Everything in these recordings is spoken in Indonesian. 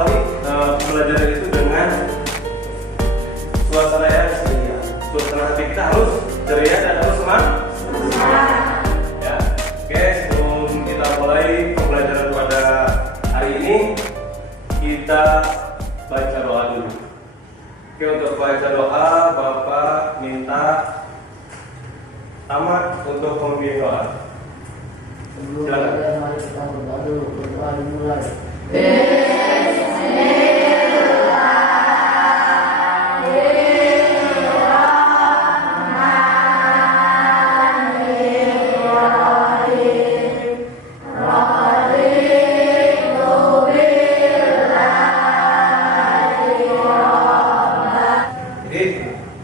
awali pembelajaran itu dengan suasana yang ceria. Suasana hati kita harus ceria dan harus semangat. Ya, oke, sebelum kita mulai pembelajaran pada hari ini, kita baca doa dulu. Oke, untuk baca doa, Bapak minta Tamat untuk memimpin doa. Silakan. Mari kita berdoa dulu. Berdoa dimulai.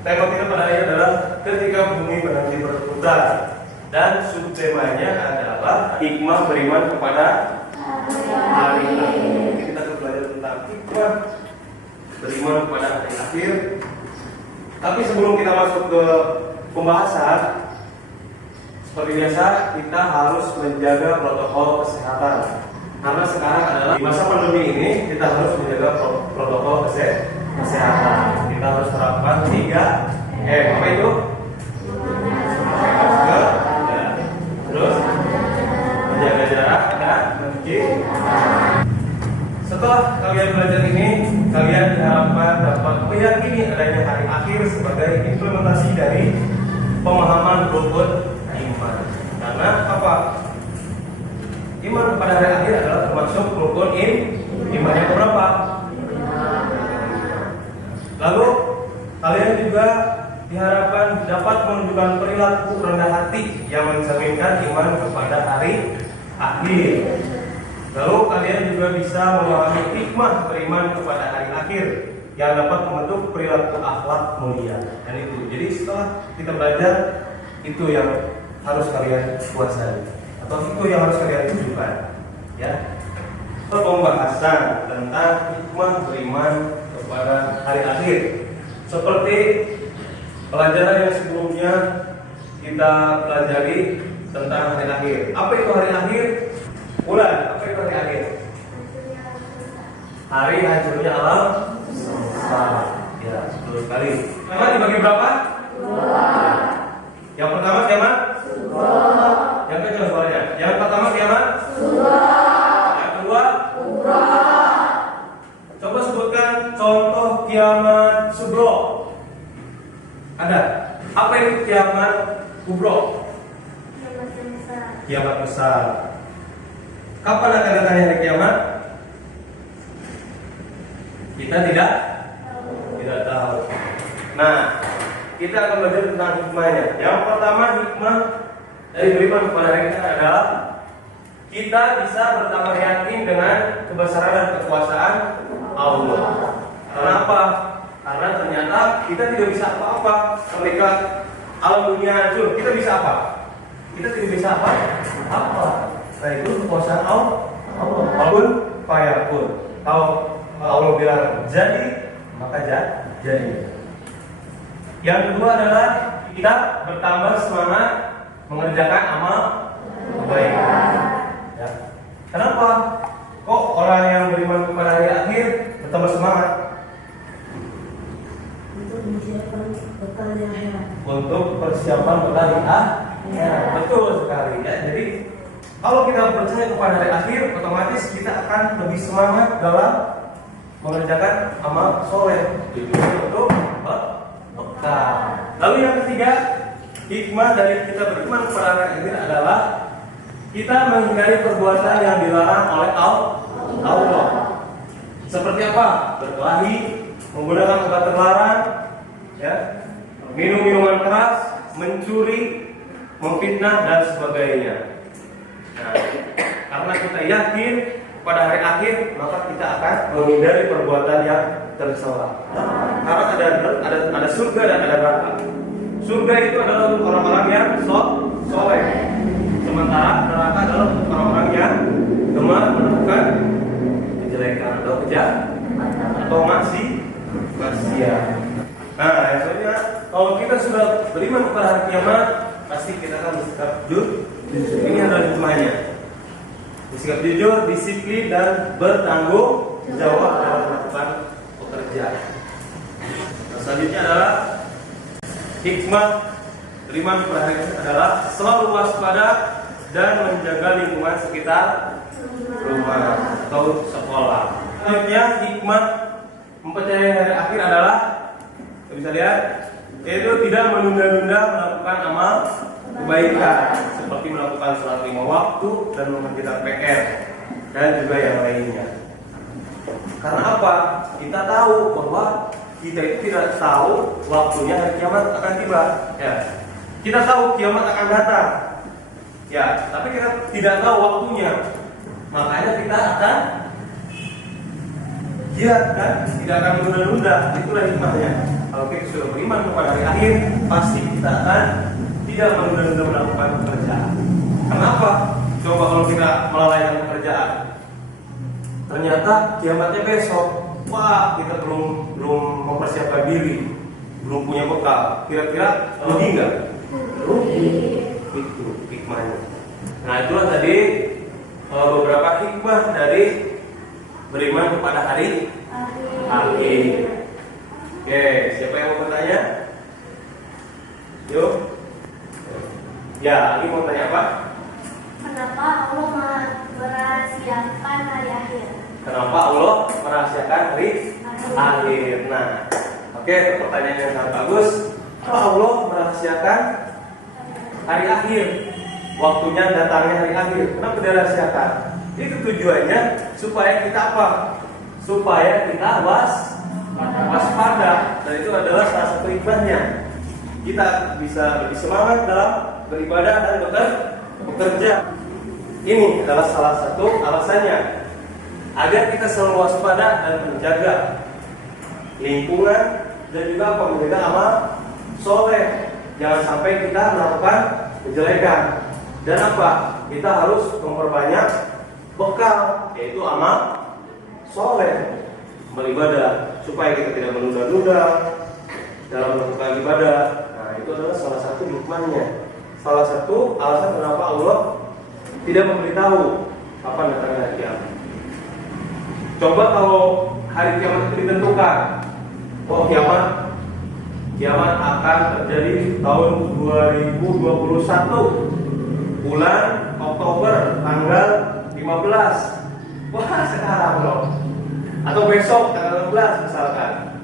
Tema kita pada hari ini adalah ketika bumi berhenti berputar, dan subtemanya adalah hikmah beriman kepada hari akhir. Kita akan belajar tentang hikmah beriman kepada hari akhir. Tapi sebelum kita masuk ke pembahasan, seperti biasa kita harus menjaga protokol kesehatan. Karena sekarang adalah di masa pandemi ini, kita harus menjaga protokol kesehatan. Kita harus terapkan 3M. Apa itu? Masker, terus menjaga jarak dan mencuci. Setelah kalian belajar ini, kalian diharapkan dapat meyakini adanya hari akhir sebagai implementasi dari pemahaman rukun iman. Karena apa? Iman kepada hari akhir adalah termasuk rukun iman yang berapa? Lalu kalian juga diharapkan dapat menunjukkan perilaku rendah hati yang mencerminkan iman kepada hari akhir. Lalu kalian juga bisa memahami hikmah beriman kepada hari akhir yang dapat membentuk perilaku akhlak mulia. Dan itu, jadi setelah kita belajar, itu yang harus kalian kuasai, atau itu yang harus kalian tunjukkan, ya. Pembahasan tentang hikmah beriman kepada hari akhir, seperti pelajaran yang sebelumnya kita pelajari tentang hari akhir. Apa itu hari akhir? Bulan, apa itu hari akhir? Hari hancurnya alam semesta. Ya, betul sekali. Kiamat dibagi berapa? 2. Yang pertama kiamat? Yang kedua suaranya. Yang pertama kiamat? Yang kedua? Coba sebutkan contoh kiamat subro. Ada? Apa itu kiamat kubro? Kiamat besar. Kapan akan datangnya hari kiamat? Kita tidak tahu. Nah, kita akan belajar tentang hikmahnya. Yang pertama, hikmah dari beriman kepada hari akhir adalah kita bisa bertambah yakin dengan kebesaran dan kekuasaan Allah. Kenapa? Karena ternyata kita tidak bisa apa-apa ketika alam dunia hancur. Kita bisa apa? Kita tidak bisa apa? Nah, itu kekuasaan Allah. Walaupun fayakun. Kalau Allah bilang jadi, maka jadi. Yang kedua adalah kita bertambah semangat mengerjakan amal kebaikan. Ya. Kenapa? Kok orang yang beriman kepada hari akhir bertambah semangat? Untuk persiapan bekal di akhirat. Untuk persiapan bekal di akhirat. Betul sekali. Ya. Jadi kalau kita percaya kepada hari akhir, otomatis kita akan lebih semangat dalam mengerjakan amal soleh. Untuk bekal. Lalu yang ketiga, hikmah dari kita beriman kepada hari akhir adalah kita menghindari perbuatan yang dilarang oleh Allah. Seperti apa? Berkelahi, menggunakan obat terlarang, ya, minum minuman keras, mencuri, memfitnah dan sebagainya. Nah, karena kita yakin pada hari akhir, maka kita akan menghindari perbuatan yang tercela. Karena ada surga dan ada neraka. Surga itu adalah untuk orang-orang yang soleh, sementara neraka adalah untuk orang-orang yang gemar melakukan kejelekan atau kejahatan atau maksiat. Nah, soalnya kalau kita sudah beriman kepada hari kiamat, pasti kita akan bersikap jujur. Ini adalah hikmahnya. Bersikap jujur, disiplin dan bertanggung jawab hikmah beriman kepada hari akhir adalah selalu waspada dan menjaga lingkungan sekitar rumah atau sekolah. Selanjutnya hikmah mempercayai hari akhir adalah, bisa lihat, yaitu tidak menunda-nunda melakukan amal kebaikan seperti melakukan sholat 5 waktu dan mengerjakan PR dan juga yang lainnya. Karena apa? Kita tahu bahwa kita itu tidak tahu waktunya hari kiamat akan tiba. Ya. Kita tahu kiamat akan datang. Ya, tapi kita tidak tahu waktunya. Makanya kita akan giat kan, tidak akan menunda-nunda. Itulah hikmahnya. Kalau kita sudah beriman kepada hari akhir, pasti kita akan tidak menunda-nunda melakukan pekerjaan. Kenapa? Coba kalau kita melalaikan pekerjaan, ternyata kiamatnya besok. Wah, kita belum mempersiapkan diri, belum punya bekal. Kira-kira rugi nggak? Rugi. Itu hikmahnya. Nah, itulah tadi beberapa hikmah dari beriman kepada hari akhir. Oke, siapa yang mau bertanya? Yuk. Ya, ini mau tanya apa? Kenapa Allah merahasiakan hari akhir? Kenapa Allah merahasiakan hari akhir? Nah, oke, itu pertanyaan yang sangat bagus. Kenapa Allah merahasiakan hari akhir? Waktunya datangnya hari akhir. Kenapa dirahasiakan? Itu tujuannya supaya kita apa? Supaya kita waspada. Dan itu adalah salah satu hikmahnya. Kita bisa lebih semangat dalam beribadah dan bekerja. Ini adalah salah satu alasannya, agar kita selalu waspada dan menjaga lingkungan dan juga menjaga amal soleh. Jangan sampai kita melakukan kejelekan. Dan apa? Kita harus memperbanyak bekal, yaitu amal soleh, beribadah, supaya kita tidak menunda-nunda dalam melakukan ibadah. Nah, itu adalah salah satu hikmahnya. Salah satu alasan kenapa Allah tidak memberitahu kapan datangnya hari kiamat. Coba kalau hari kiamat itu ditentukan, oh kiamat akan terjadi tahun 2021 bulan Oktober tanggal 15. Wah, sekarang loh. Atau besok tanggal 16 misalkan.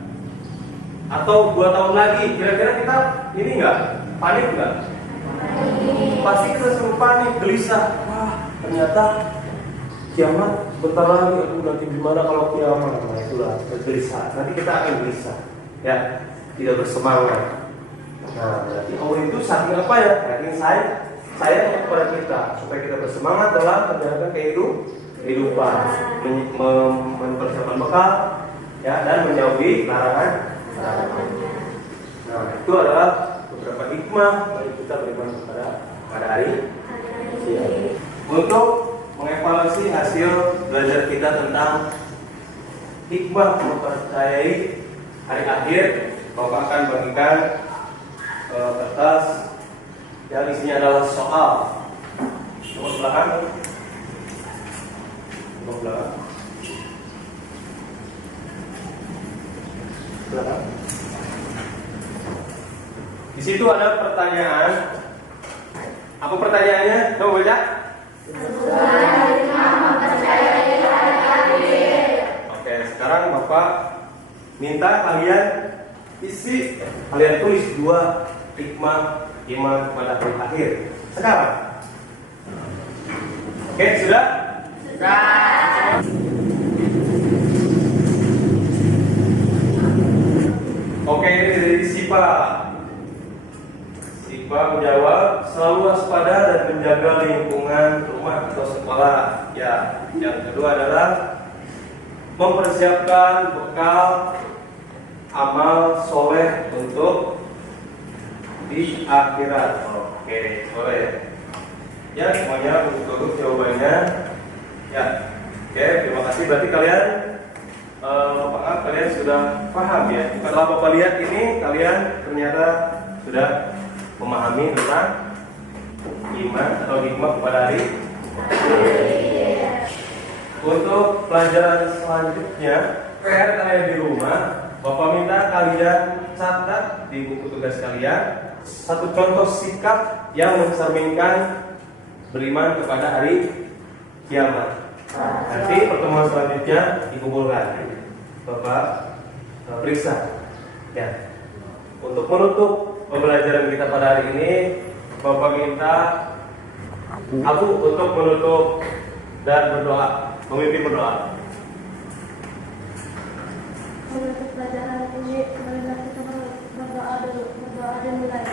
Atau 2 tahun lagi, kira-kira kita ini enggak? Panik enggak? Pasti kita semua panik, gelisah. Wah, ternyata kiamat bentar lagi. Aduh, nanti gimana kalau kiamat? Nah, itulah gelisah. Nanti kita akan gelisah, ya, tidak bersemangat. Nah, berarti Allah itu saking apa ya? Saking sayang kepada kita, supaya kita bersemangat dalam menjalankan kehidupan, mempersiapkan bekal, ya, dan menjauhi larangan. Nah, itu adalah beberapa hikmah bagi kita beriman pada hari ini. Untuk mengevaluasi hasil belajar kita tentang hikmah mempercayai hari akhir, Bapak akan bagikan kertas yang isinya adalah soal. Coba belakang. Coba belakang. Belakang. Di situ ada pertanyaan. Apa pertanyaannya? Coba baca. Oke, sekarang Bapak minta kalian tulis 2 hikmah iman kepada hari akhir. Sekarang. Oke, sudah? Sudah. Oke, ini dari Sipa. Sipa menjawab, selalu waspada dan menjaga lingkungan rumah atau sekolah. Ya, yang kedua adalah mempersiapkan bekal amal soleh untuk di akhirat. Oke, boleh. Ya, semuanya untuk jawabannya. Ya, oke, terima kasih. Berarti kalian kalian sudah paham ya. Setelah Bapak lihat ini, kalian ternyata sudah memahami tentang iman atau hikmah kepada hari. Untuk pelajaran selanjutnya, PR kalian di rumah Bapak minta kalian catat di buku tugas kalian satu contoh sikap yang mencerminkan beriman kepada hari kiamat. Nanti pertemuan selanjutnya dikumpulkan. Bapak periksa. Ya. Untuk menutup pembelajaran kita pada hari ini, Bapak minta aku untuk menutup dan berdoa, memimpin berdoa. Menutup pelajaran ini, marilah kita berdoa dulu, berdoa dan mulai.